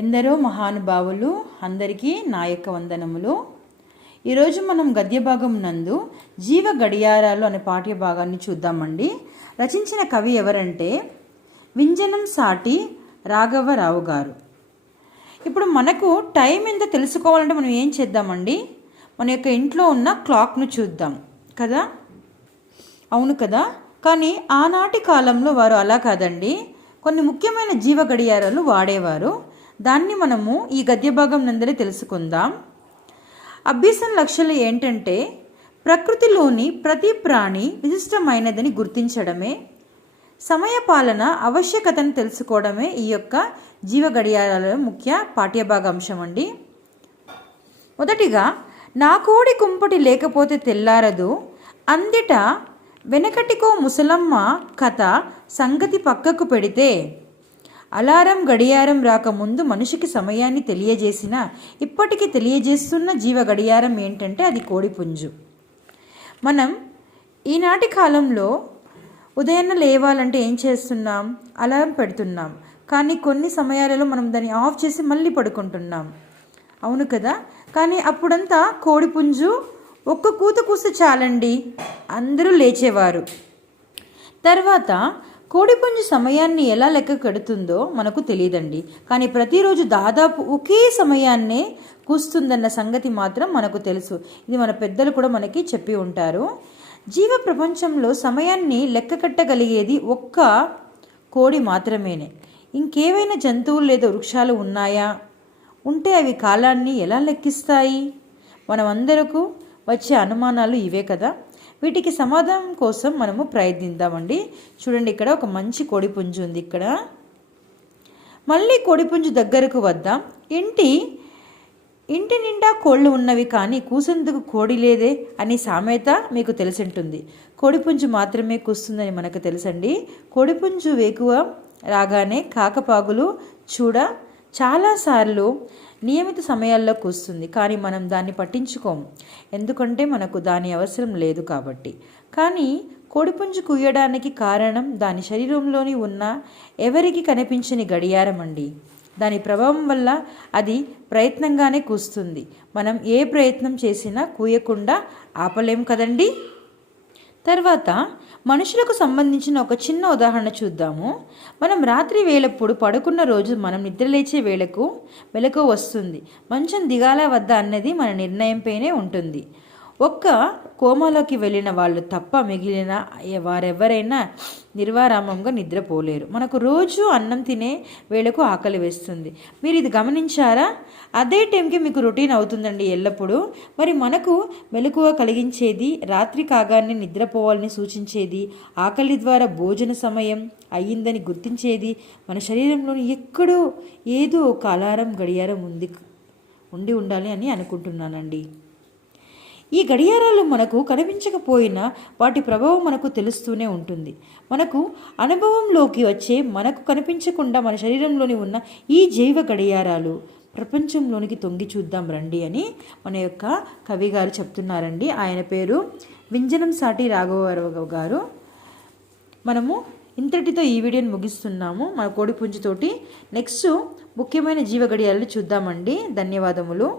ఎందరో మహానుభావులు అందరికీ నా యొక్క వందనములు. ఈరోజు మనం గద్య భాగం నందు జీవ గడియారాలు అనే పాఠ్య భాగాన్ని చూద్దామండి. రచించిన కవి ఎవరంటే వింజనం సాటి రాఘవరావు గారు. ఇప్పుడు మనకు టైం ఎంత తెలుసుకోవాలంటే మనం ఏం చేద్దామండి, మన యొక్క ఇంట్లో ఉన్న క్లాక్ను చూద్దాం కదా. అవును కదా, కానీ ఆనాటి కాలంలో వారు అలా కాదండి, కొన్ని ముఖ్యమైన జీవ గడియారాలు వాడేవారు. దాన్ని మనము ఈ గద్య భాగం నందరే తెలుసుకుందాం. అభ్యసన లక్ష్యాలు ఏంటంటే ప్రకృతిలోని ప్రతి ప్రాణి విశిష్టమైనదని గుర్తించడమే, సమయపాలన ఆవశ్యకతను తెలుసుకోవడమే ఈ యొక్క జీవ గడియారాల ముఖ్య పాఠ్యభాగాంశం అండి. మొదటిగా నా కోడి కుంపటి లేకపోతే తెల్లారదు, అందిట వెనకటికో ముసలమ్మ కథ సంగతి పక్కకు పెడితే, అలారం గడియారం రాకముందు మనిషికి సమయాన్ని తెలియజేసిన ఇప్పటికీ తెలియజేస్తున్న జీవ గడియారం ఏంటంటే అది కోడిపుంజు. మనం ఈనాటి కాలంలో ఉదయాన్నే లేవాలంటే ఏం చేస్తున్నాం, అలారం పెడుతున్నాం, కానీ కొన్ని సమయాలలో మనం దాన్ని ఆఫ్ చేసి మళ్ళీ పడుకుంటున్నాం. అవును కదా, కానీ అప్పుడంతా కోడిపుంజు ఒక్క కూత కూస్తే చాలండి, అందరూ లేచేవారు. తర్వాత కోడిపుంజు సమయాన్ని ఎలా లెక్క కడుతుందో మనకు తెలియదండి, కానీ ప్రతిరోజు దాదాపు ఒకే సమయాన్నే కూస్తుందన్న సంగతి మాత్రం మనకు తెలుసు. ఇది మన పెద్దలు కూడా మనకి చెప్పి ఉంటారు. జీవ ప్రపంచంలో సమయాన్ని లెక్క కట్టగలిగేది ఒక్క కోడి మాత్రమేనే. ఇంకేవైనా జంతువులు లేదా వృక్షాలు ఉన్నాయా? ఉంటే అవి కాలాన్ని ఎలా లెక్కిస్తాయి? మనమందరకు వచ్చే అనుమానాలు ఇవే కదా. వీటికి సమాధానం కోసం మనము ప్రయత్నిద్దామండి. చూడండి, ఇక్కడ ఒక మంచి కోడిపుంజు ఉంది. ఇక్కడ మళ్ళీ కోడిపుంజు దగ్గరకు వద్దాం. ఇంటి నిండా కోళ్ళు ఉన్నవి కానీ కూసేందుకు కోడి లేదే అని సామెత మీకు తెలిసి ఉంటుంది. కోడిపుంజు మాత్రమే కూస్తుందని మనకు తెలుసండి. కోడిపుంజు వేకువ రాగానే కాకపాగులు చూడ చాలాసార్లు నియమిత సమయాల్లో కూస్తుంది, కానీ మనం దాన్ని పట్టించుకోము, ఎందుకంటే మనకు దాని అవసరం లేదు కాబట్టి. కానీ కోడిపుంజు కూయడానికి కారణం దాని శరీరంలోని ఉన్న ఎవరికి కనిపించని గడియారం అండి. దాని ప్రభావం వల్ల అది ప్రయత్నంగానే కూస్తుంది. మనం ఏ ప్రయత్నం చేసినా కూయకుండా ఆపలేం కదండి. తర్వాత మనుషులకు సంబంధించిన ఒక చిన్న ఉదాహరణ చూద్దాము. మనం రాత్రి వేళప్పుడు పడుకున్న రోజు మనం నిద్రలేచే వేళకు మెలకువ వస్తుంది, మంచం దిగాల వద్ద అన్నది మన నిర్ణయంపైనే ఉంటుంది. ఒక్క కోమాలోకి వెళ్ళిన వాళ్ళు తప్ప మిగిలిన వారెవరైనా నిర్వారామంగా నిద్రపోలేరు. మనకు రోజు అన్నం తినే వేళకు ఆకలి వేస్తుంది. మీరు ఇది గమనించారా? అదే టైంకి మీకు రొటీన్ అవుతుందండి ఎల్లప్పుడూ. మరి మనకు మెలకువ కలిగించేది, రాత్రి కాగానే నిద్రపోవాలని సూచించేది, ఆకలి ద్వారా భోజన సమయం అయ్యిందని గుర్తించేది మన శరీరంలోని ఎక్కడో ఏదో ఒక అలారం గడియారం ఉండి ఉండాలి అని అనుకుంటున్నానండి. ఈ గడియారాలు మనకు కనిపించకపోయినా వాటి ప్రభావం మనకు తెలుస్తూనే ఉంటుంది. మనకు అనుభవంలోకి వచ్చే, మనకు కనిపించకుండా మన శరీరంలోని ఉన్న ఈ జైవ గడియారాలు ప్రపంచంలోనికి తొంగి చూద్దాం రండి అని మన యొక్క కవి గారు చెప్తున్నారండి. ఆయన పేరు వింజనం సాటి రాఘవరావు గారు. మనము ఇంతటితో ఈ వీడియోని ముగిస్తున్నాము. మన కోడిపుంజుతోటి నెక్స్ట్ ముఖ్యమైన జీవ గడియారాలు చూద్దామండి. ధన్యవాదములు.